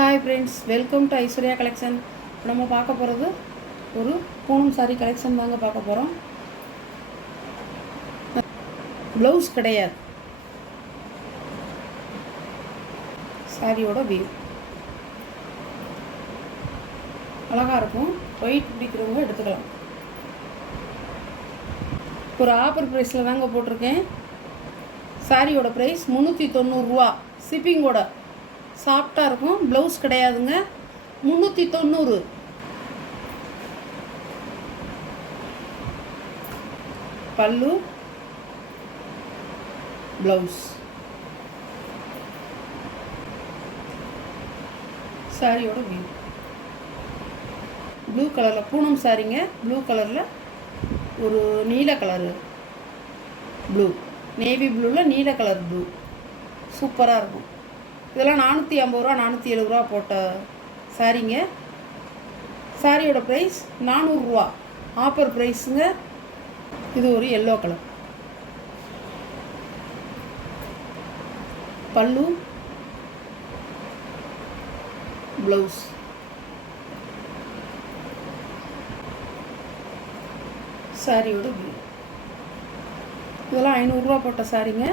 Hi friends, welcome to Aishwarya collection. நம்ம பார்க்க போகிறது ஒரு பூனம் சாரி கலெக்ஷன் தாங்க பார்க்க போகிறோம். ப்ளவுஸ் கிடையாது, சாரியோட வியூ அழகாக இருக்கும். ஒயிட் பிடிக்கிறவங்க எடுத்துக்கலாம். ஒரு ஆஃபர் ப்ரைஸில் தாங்க போட்டிருக்கேன். சாரியோட ப்ரைஸ் 390 ரூபா. ஷிப்பிங்கோட சாஃப்டாக இருக்கும். ப்ளவுஸ் கிடையாதுங்க. 390. பல்லு, ப்ளவுஸ். சாரியோட வியூ ப்ளூ கலரில் பூனம் சாரிங்க. ப்ளூ கலரில் ஒரு நீல கலரு ப்ளூ, நேவி ப்ளூவில் நீல கலர் ப்ளூ சூப்பராக இருக்கும். இதெல்லாம் 450 ரூபா 470 ரூபா போட்ட சாரிங்க. சாரியோட ப்ரைஸ் 400 ரூபா. ஆஃபர் ப்ரைஸுங்க. இது ஒரு எல்லோ கலர். பல்லு, ப்ளவுஸ். சாரியோட வியூ. இதெல்லாம் 500 ரூபா போட்ட சாரிங்க.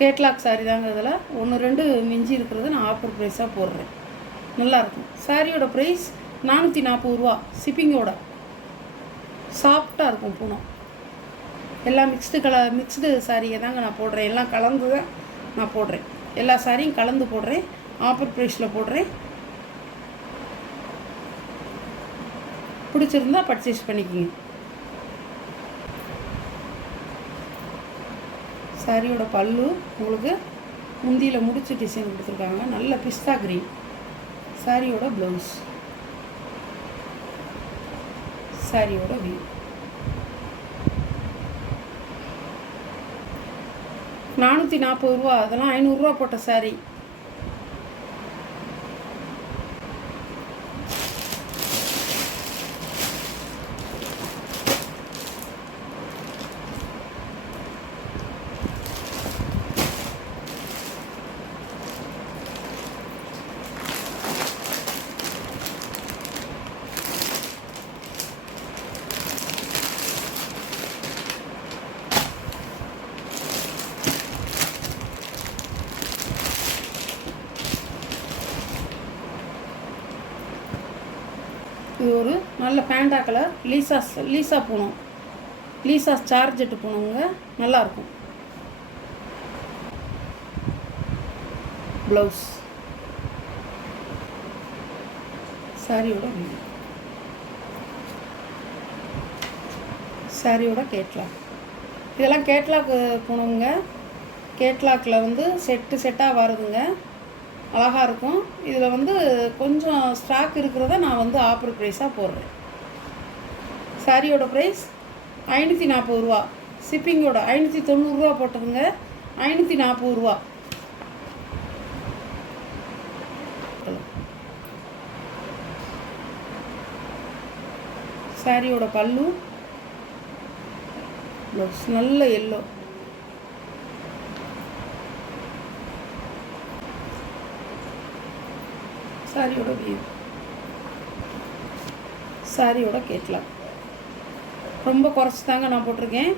கேட்லாக் சாரி தாங்க. இதில் 1-2 மிஞ்சி இருக்கிறது நான் ஆஃபர் ப்ரைஸாக போடுறேன். நல்லாயிருக்கும். சாரியோட ப்ரைஸ் 440 ரூபா. ஷிப்பிங்கோட சாஃப்டாக இருக்கும் பூனம். எல்லாம் மிக்ஸ்டு சாரியை தாங்க நான் போடுறேன். எல்லாம் கலந்து தான் நான் போடுறேன். எல்லா சாரியும் கலந்து போடுறேன். ஆஃபர் ப்ரைஸில் போடுறேன். பிடிச்சிருந்தா பர்ச்சேஸ் பண்ணிக்கோங்க. சாரியோட பல்லு உங்களுக்கு முந்தியில் முடிச்சு டிசைன் கொடுத்துருக்காங்க. நல்ல பிஸ்தா கிரீன். சாரியோட ப்ளவுஸ். சாரியோட வியூ. 440 ரூபா. அதெல்லாம் 500 ரூபா போட்ட சாரி. இது ஒரு நல்ல பேண்டா கலர். லீசா பூனம். லீசா சார்ஜெட்டு பூனவங்க நல்லாயிருக்கும். ப்ளவுஸ். சாரியோட வியூ. சாரியோட கேட்லாக். இதெல்லாம் கேட்லாக் பூனவங்க. கேட்லாக்கில் செட்டாக வருதுங்க. அழகாக இருக்கும். இதில் கொஞ்சம் ஸ்டாக் இருக்கிறத நான் ஆஃபர் ப்ரைஸாக போடுறேன். சாரியோட ப்ரைஸ் 540 ரூபா. ஷிப்பிங்கோட 590 ரூபா போட்டதுங்க. 540 ரூபா. சாரியோட பல்லு, ப்ளவுஸ். நல்ல எல்லோ. சாரியோட வியூ. சாரியோட கேட்லாக். ரொம்ப குறைச்சி தாங்க நான் போட்டிருக்கேன்.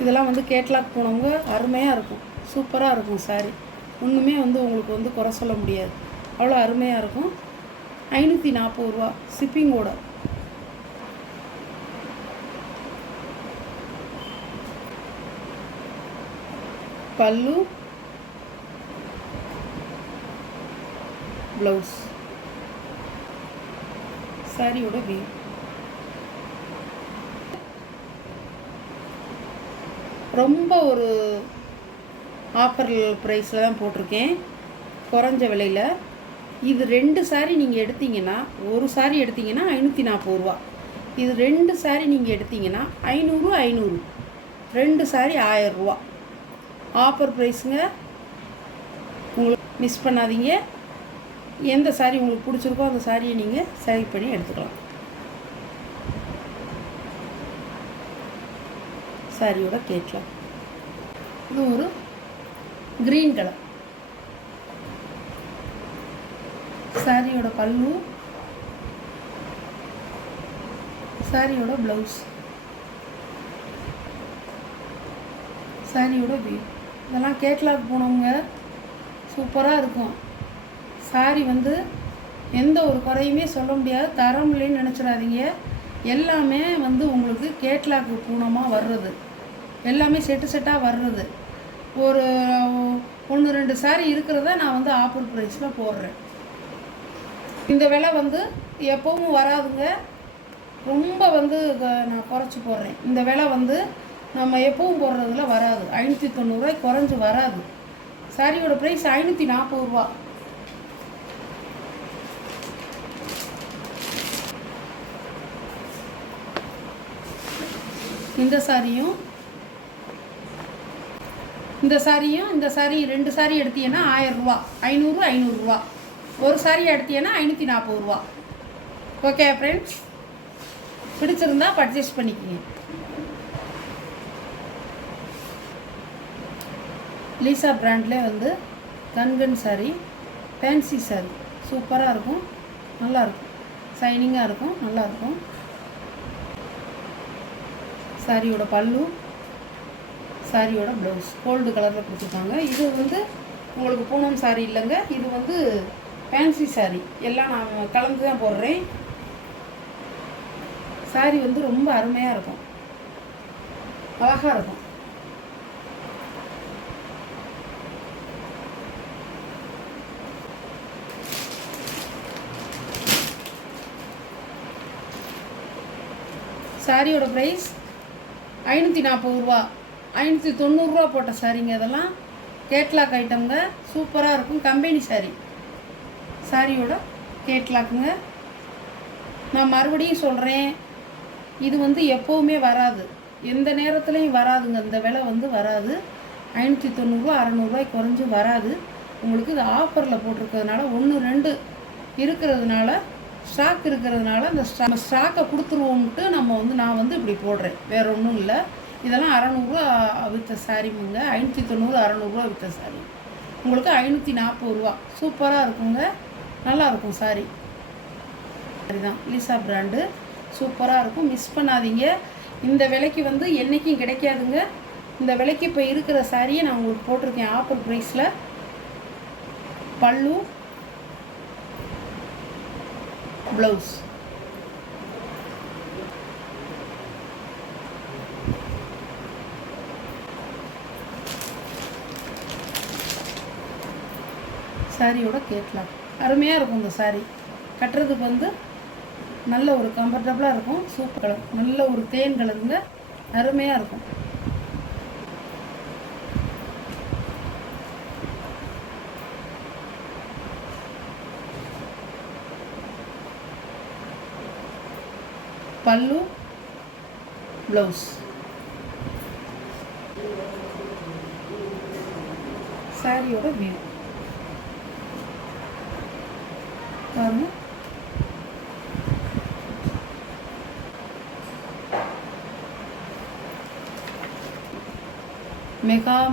இதெல்லாம் கேட்லாக் போனவங்க அருமையாக இருக்கும். சூப்பராக இருக்கும் சாரி. ஒன்றுமே உங்களுக்கு குறை சொல்ல முடியாது. அவ்வளோ அருமையாக இருக்கும். 540 ரூபா. ஷிப்பிங்கோட. பல்லு, ப்ளவுஸ். சாரியோட வியூ. ரொம்ப ஒரு ஆஃபர் ப்ரைஸில் தான் போட்டிருக்கேன். குறைஞ்ச விலையில். இது 2 சாரி நீங்கள் எடுத்தீங்கன்னா, ஒரு சாரி எடுத்தீங்கன்னா 540 ரூபா. இது 2 சாரி நீங்கள் எடுத்தீங்கன்னா 500. 2 சாரி 1000 ரூபா. ஆஃபர் ப்ரைஸுங்க. உங்களுக்கு மிஸ் பண்ணாதீங்க. எந்த சாரி உங்களுக்கு பிடிச்சிருக்கோ அந்த சாரியை நீங்கள் செலக்ட் பண்ணி எடுத்துக்கலாம். சாரியோட கேட்லாக். இது ஒரு க்ரீன் கலர். சாரியோட பல்லு, சாரியோட ப்ளவுஸ், சாரியோட வியூ. இதெல்லாம் கேட்லாக் போனவங்க சூப்பராக இருக்கும். சாரி வந்து எந்த ஒரு குறையுமே சொல்ல முடியாது, தரம் இல்லைன்னு நினச்சிடாதீங்க. எல்லாமே வந்து உங்களுக்கு கேட்லாக்கு பூனமாக வர்றது, எல்லாமே செட்டு செட்டாக வர்றது. ஒரு 1-2 சாரி இருக்கிறத நான் வந்து ஆஃபர் ப்ரைஸில் போடுறேன். இந்த விலை வந்து எப்பவும் வராதுங்க, ரொம்ப வந்து நான் குறைச்சி போடுறேன். இந்த விலை வந்து நம்ம எப்பவும் போடுறதுல வராது. 590 குறைஞ்சி வராது. சாரியோட ப்ரைஸ் 540 ரூபா. இந்த சாரியும் இந்த சாரி 2 சாரி எடுத்தீங்கன்னா 1000 ரூபா, 500 ரூபா. ஒரு சாரி எடுத்தீங்கன்னா 540 ரூபா. ஓகே ஃப்ரெண்ட்ஸ், பிடிச்சிருந்தா பர்ச்சேஸ் பண்ணிக்கிங்க. லீசா பிராண்டில் வந்து கன்கன் சாரி, ஃபேன்சி சாரி சூப்பராக இருக்கும், நல்லாயிருக்கும், ஷைனிங்காக இருக்கும், நல்லாயிருக்கும். சாரியோட பல்லு, சாரியோட ப்ளவுஸ் கோல்டு கலரில் கொடுத்துருக்காங்க. இது வந்து உங்களுக்கு பூனம் சாரி இல்லைங்க, இது வந்து ஃபேன்சி சாரி. எல்லாம் நான் கலந்து தான் போடுறேன். சாரி வந்து ரொம்ப அருமையாக இருக்கும், அழகாக இருக்கும். சாரியோட ப்ரைஸ் 540 ரூபா, 590 ரூபா போட்ட சாரிங்க. இதெல்லாம் கேட்லாக் ஐட்டம்ங்க, சூப்பராக இருக்கும், கம்பெனி சாரி. சாரியோட கேட்லாக்குங்க. நான் மறுபடியும் சொல்கிறேன், இது வந்து எப்போவுமே வராது, எந்த நேரத்துலையும் வராதுங்க. இந்த விலை வந்து வராது. 590 600 குறைஞ்சி வராது. உங்களுக்கு இது ஆஃபரில் போட்டிருக்கிறதுனால 1-2 இருக்கிறதுனால, ஸ்டாக் இருக்கிறதுனால இந்த ஸ்டாக்கை கொடுத்துருவோம்ட்டு நான் வந்து இப்படி போடுறேன், வேறு ஒன்றும் இல்லை. இதெல்லாம் 600 விற்ற சாரிங்க, 590 600 விற்ற சாரி. உங்களுக்கு 540 ரூபா. சூப்பராக இருக்குங்க, நல்லாயிருக்கும் சாரி. சரிதான், லீசா பிராண்டு சூப்பராக இருக்கும், மிஸ் பண்ணாதீங்க. இந்த விலைக்கு வந்து என்றைக்கும் கிடைக்காதுங்க. இந்த விலைக்கு இப்போ இருக்கிற சாரியை நான் உங்களுக்கு போட்டிருக்கேன் ஆஃபர் ப்ரைஸில். பல்லு, ப்ளவுஸ், சாரியோட கேட்லாக் அருமையாக இருக்கும். இந்த சாரி கட்டுறதுக்கு வந்து நல்ல ஒரு கம்ஃபர்டபுளாக இருக்கும். சூப்பர் கலர், நல்ல ஒரு தேன் கலருங்க, அருமையாக இருக்கும். பல்லு, ப்ளவுஸ், சாரியோட வியூ பாருங்க.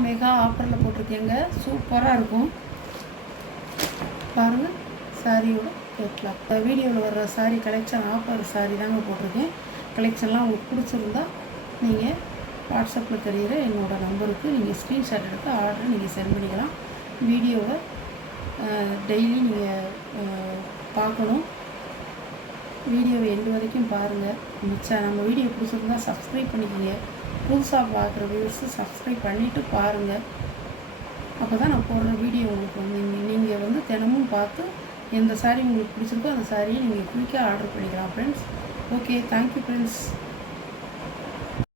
மெகா ஆஃபரில் போட்டிருக்கேங்க, சூப்பராக இருக்கும் பாருங்கள். சாரியோட கேட்கலாம். வீடியோவில் வர்ற சாரி கலெக்ஷன் ஆஃபர் சாரி தாங்க போட்டிருக்கேன். கலெக்ஷன்லாம் உங்களுக்கு பிடிச்சிருந்தா நீங்கள் வாட்ஸ்அப்பில் தெரிகிற என்னோடய நம்பருக்கு நீங்கள் ஸ்க்ரீன்ஷாட் எடுத்து ஆர்டர் நீங்கள் சென்ட் பண்ணிக்கலாம். வீடியோவை டெய்லி நீங்கள் பார்க்கணும். வீடியோவை எண்டு வரைக்கும் பாருங்கள். நம்ம வீடியோ பிடிச்சிருந்தா சப்ஸ்கிரைப் பண்ணிக்கோங்க. புதுசாக பார்க்குற வியூவர்ஸு சப்ஸ்கிரைப் பண்ணிவிட்டு பாருங்கள். அப்போ தான் நான் போடுற வீடியோ உங்களுக்கு வந்து நீங்கள் வந்து தினமும் பார்த்து எந்த சாரி உங்களுக்கு பிடிச்சிருக்கோ அந்த சாரியை நீங்கள் குயிக்காக ஆர்டர் பண்ணிக்கலாம் ஃப்ரெண்ட்ஸ். Okay, thank you friends.